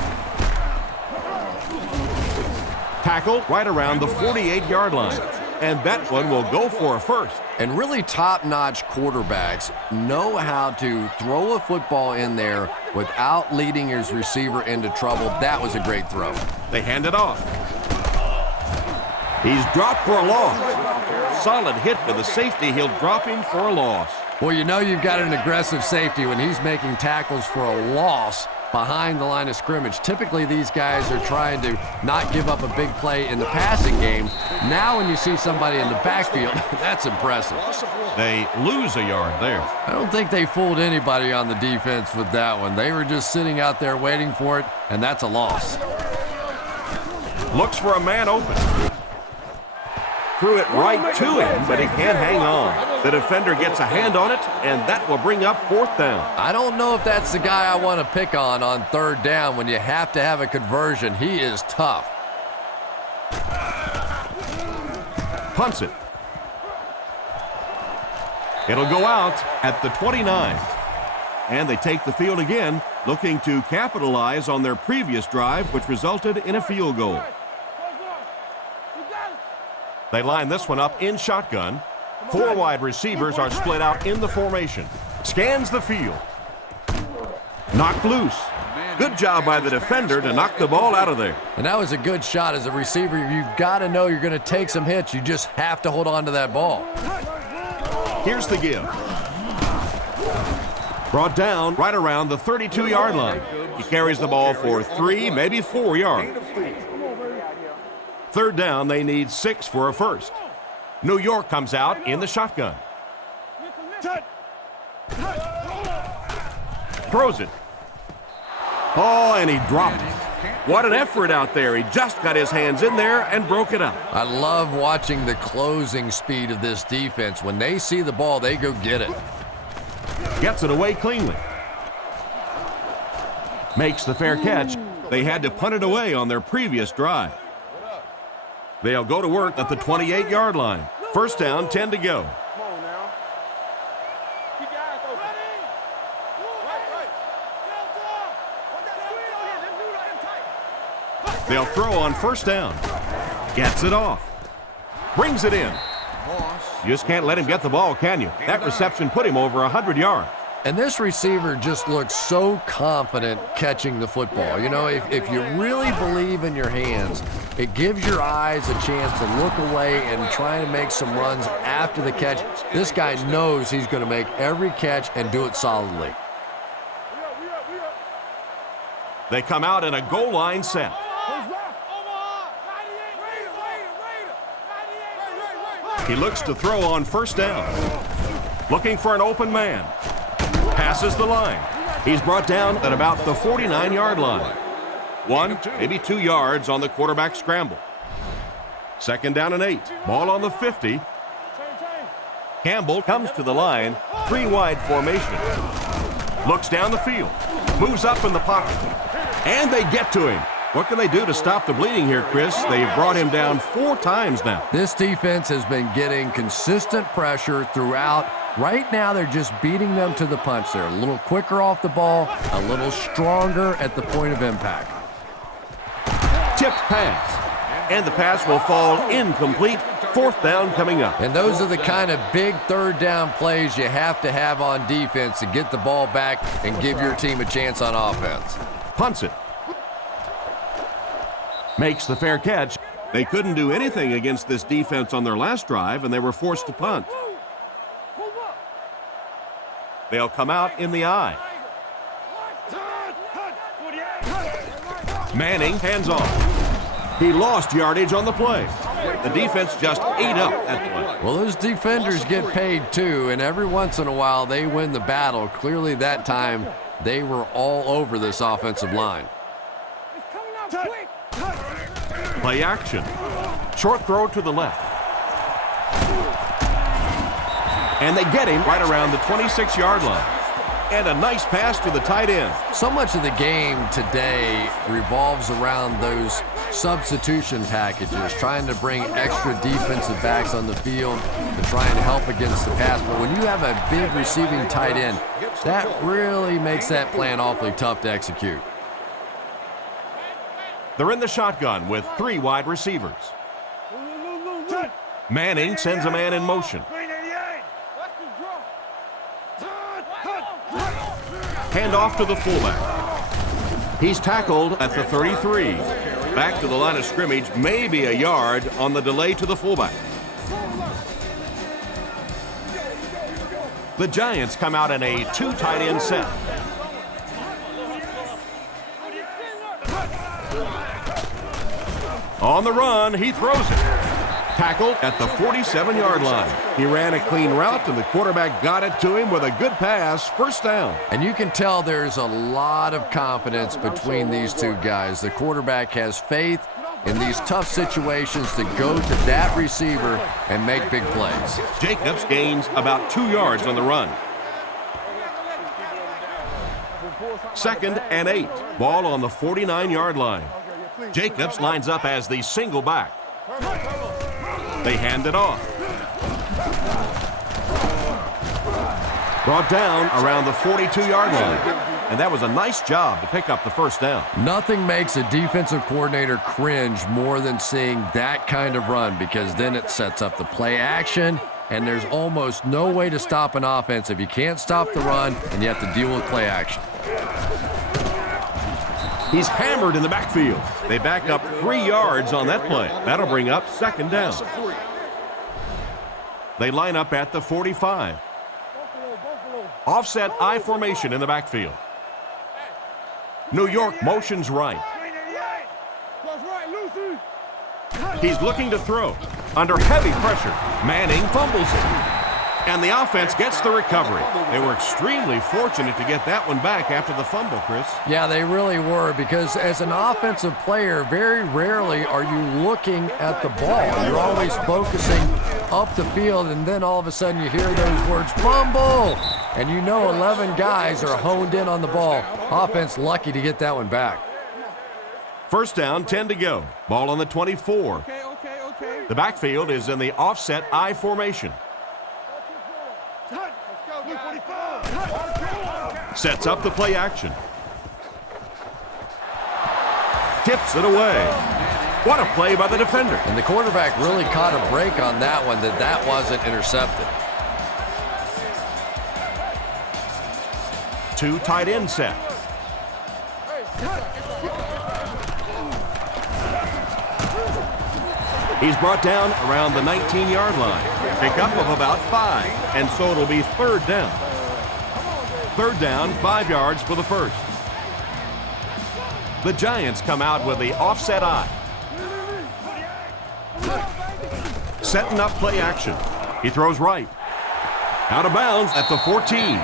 Tackle right around the 48-yard line. And that one will go for a first. And really top-notch quarterbacks know how to throw a football in there without leading his receiver into trouble. That was a great throw. They hand it off. He's dropped for a loss. Solid hit with the safety. He'll drop him for a loss. Well, you know you've got an aggressive safety when he's making tackles for a loss. behind the line of scrimmage. Typically, these guys are trying to not give up a big play in the passing game. Now when you see somebody in the backfield, that's impressive. They lose a yard there. I don't think they fooled anybody on the defense with that one. They were just sitting out there waiting for it, and that's a loss. Looks for a man open. Threw it right to him, but he can't hang on. The defender gets a hand on it, and that will bring up 4th down. I don't know if that's the guy I want to pick on 3rd down when you have to have a conversion. He is tough. Punts it. It'll go out at the 29. And they take the field again, looking to capitalize on their previous drive, which resulted in a field goal. They line this one up in shotgun. 4 wide receivers are split out in the formation. Scans the field. Knocked loose. Good job by the defender to knock the ball out of there. And that was a good shot. As a receiver, you've got to know you're going to take some hits. You just have to hold on to that ball. Here's the give. Brought down right around the 32-yard line. He carries the ball for 3, maybe 4 yards. 3rd down, they need 6 for a first. New York comes out in the shotgun. Throws it. Oh, and he dropped it. What an effort out there. He just got his hands in there and broke it up. I love watching the closing speed of this defense. When they see the ball, they go get it. Gets it away cleanly. Makes the fair catch. They had to punt it away on their previous drive. They'll go to work at the 28-yard line. 1st down, 10 to go. They'll throw on 1st down. Gets it off. Brings it in. You just can't let him get the ball, can you? That reception put him over 100 yards. And this receiver just looks so confident catching the football. You know, if you really believe in your hands, it gives your eyes a chance to look away and try to make some runs after the catch. This guy knows he's going to make every catch and do it solidly. They come out in a goal line set. He looks to throw on 1st down. Looking for an open man. Passes the line. He's brought down at about the 49-yard line. 1, maybe 2 yards on the quarterback scramble. 2nd down and 8. Ball on the 50. Campbell comes to the line. 3 wide formation. Looks down the field. Moves up in the pocket. And they get to him. What can they do to stop the bleeding here, Chris? They've brought him down 4 times now. This defense has been getting consistent pressure throughout. Right now, they're just beating them to the punch. They're a little quicker off the ball, a little stronger at the point of impact. Tipped pass. And the pass will fall incomplete. 4th down coming up. And those are the kind of big 3rd down plays you have to have on defense to get the ball back and give your team a chance on offense. Punts it. Makes the fair catch. They couldn't do anything against this defense on their last drive, and they were forced to punt. They'll come out in the eye. Manning hands off. He lost yardage on the play. The defense just ate up that play. Well, those defenders get paid too, and every once in a while they win the battle. Clearly that time they were all over this offensive line. Play action. Short throw to the left. And they get him right around the 26-yard line. And a nice pass to the tight end. So much of the game today revolves around those substitution packages, trying to bring extra defensive backs on the field to try and help against the pass. But when you have a big receiving tight end, that really makes that plan awfully tough to execute. They're in the shotgun with 3 wide receivers. Manning sends a man in motion. Hand off to the fullback. He's tackled at the 33. Back to the line of scrimmage, maybe a yard on the delay to the fullback. The Giants come out in a 2 tight end set. On the run, he throws it. Tackled at the 47-yard line. He ran a clean route, and the quarterback got it to him with a good pass. First down. And you can tell there's a lot of confidence between these two guys. The quarterback has faith in these tough situations to go to that receiver and make big plays. Jacobs gains about 2 yards on the run. 2nd and 8. Ball on the 49-yard line. Jacobs lines up as the single back. They hand it off. Brought down around the 42-yard line. And that was a nice job to pick up the first down. Nothing makes a defensive coordinator cringe more than seeing that kind of run, because then it sets up the play action, and there's almost no way to stop an offense if you can't stop the run and you have to deal with play action. He's hammered in the backfield. They back up 3 yards on that play. That'll bring up 2nd down. They line up at the 45. Offset I formation in the backfield. New York motions right. He's looking to throw. Under heavy pressure, Manning fumbles it. And the offense gets the recovery. They were extremely fortunate to get that one back after the fumble, Chris. Yeah, they really were, because as an offensive player, very rarely are you looking at the ball. You're always focusing up the field, and then all of a sudden you hear those words, fumble! And you know 11 guys are honed in on the ball. Offense lucky to get that one back. First down, 10 to go. Ball on the 24. The backfield is in the offset I formation. Sets up the play action. Tips it away. What a play by the defender. And the quarterback really caught a break on that one, that wasn't intercepted. 2 tight end set. He's brought down around the 19-yard line. Pickup of about 5, and so it'll be 3rd down. 3rd down, 5 yards for the first. The Giants come out with the offset I. Setting up play action. He throws right. Out of bounds at the 14.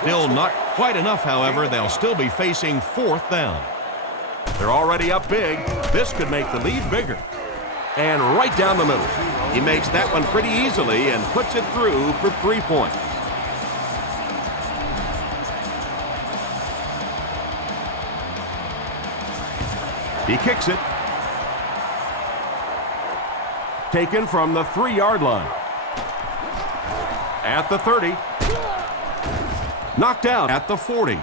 Still not quite enough, however. They'll still be facing 4th down. They're already up big. This could make the lead bigger. And right down the middle. He makes that one pretty easily and puts it through for 3 points. He kicks it. Taken from the 3-yard line. At the 30. Knocked out at the 40.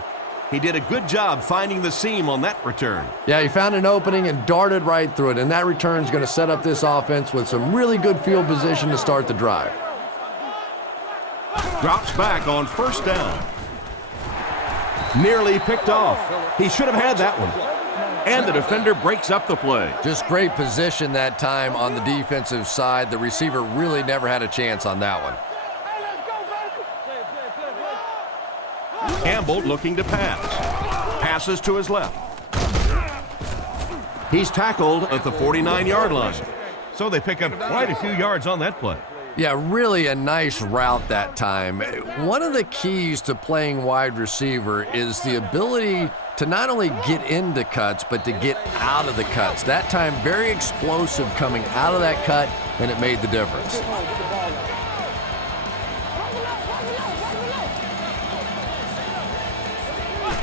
He did a good job finding the seam on that return. Yeah, he found an opening and darted right through it, and that return is going to set up this offense with some really good field position to start the drive. Drops back on 1st down. Nearly picked off. He should have had that one. And the defender breaks up the play. Just great position that time on the defensive side. The receiver really never had a chance on that one. Campbell looking to pass. Passes to his left. He's tackled at the 49-yard line. So they pick up quite a few yards on that play. Yeah, really a nice route that time. One of the keys to playing wide receiver is the ability to not only get into cuts, but to get out of the cuts. That time, very explosive coming out of that cut, and it made the difference.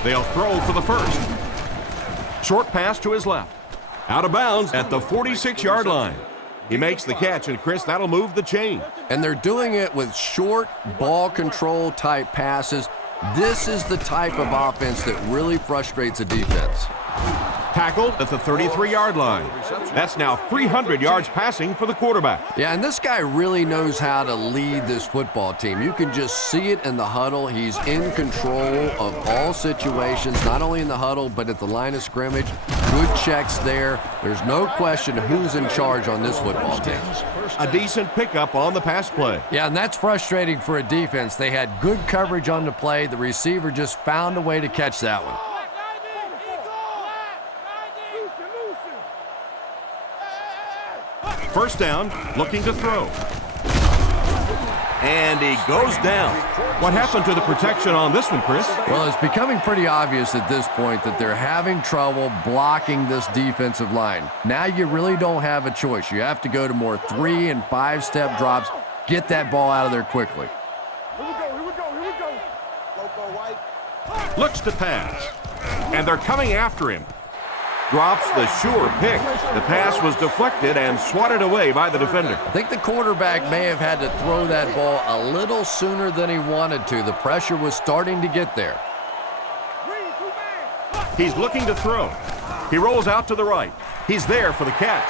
They'll throw for the first. Short pass to his left. Out of bounds at the 46-yard line. He makes the catch, and Chris, that'll move the chain. And they're doing it with short ball control type passes. This is the type of offense that really frustrates a defense. Tackled at the 33-yard line. That's now 300 yards passing for the quarterback. Yeah, and this guy really knows how to lead this football team. You can just see it in the huddle. He's in control of all situations, not only in the huddle, but at the line of scrimmage. Good checks there. There's no question who's in charge on this football team. A decent pickup on the pass play. Yeah, and that's frustrating for a defense. They had good coverage on the play. The receiver just found a way to catch that one. first down, looking to throw. And he goes down. What happened to the protection on this one, Chris? Well, it's becoming pretty obvious at this point that they're having trouble blocking this defensive line. Now you really don't have a choice. You have to go to more 3- and 5-step drops. Get that ball out of there quickly. Here we go. Loco White. Looks to pass. And they're coming after him. Drops the sure pick. The pass was deflected and swatted away by the defender. I think the quarterback may have had to throw that ball a little sooner than he wanted to. The pressure was starting to get there. He's looking to throw. He rolls out to the right. He's there for the catch.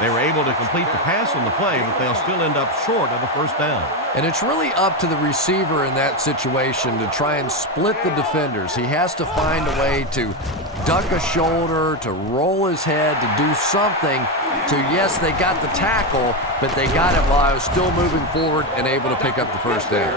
They were able to complete the pass on the play, but they'll still end up short of a first down. And it's really up to the receiver in that situation to try and split the defenders. He has to find a way to duck a shoulder, to roll his head, to do something to, yes, they got the tackle, but they got it while I was still moving forward and able to pick up the first down.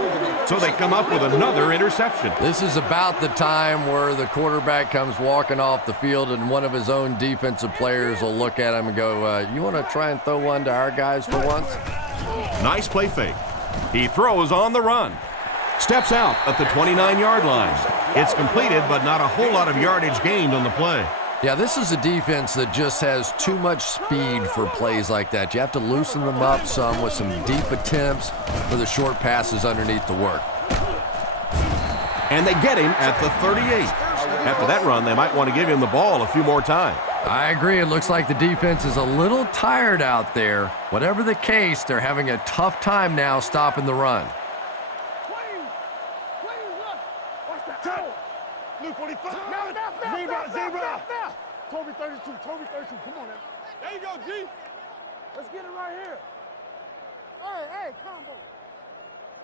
So they come up with another interception. This is about the time where the quarterback comes walking off the field and one of his own defensive players will look at him and go, you want to try and throw one to our guys for once? Nice play fake. He throws on the run. Steps out at the 29-yard line. It's completed, but not a whole lot of yardage gained on the play. Yeah, this is a defense that just has too much speed for plays like that. You have to loosen them up some with some deep attempts for the short passes underneath the work. And they get him at the 38. After that run, they might want to give him the ball a few more times. I agree. It looks like the defense is a little tired out there. Whatever the case, they're having a tough time now stopping the run. Toby 32, come on now. There you go, G. Let's get it right here. Hey, combo.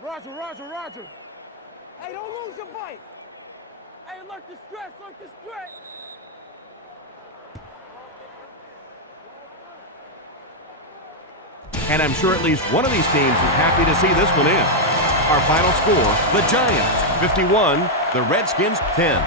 Roger. Hey, don't lose your bite. Hey, look the stretch. And I'm sure at least one of these teams is happy to see this one in. Our final score, the Giants 51, the Redskins 10.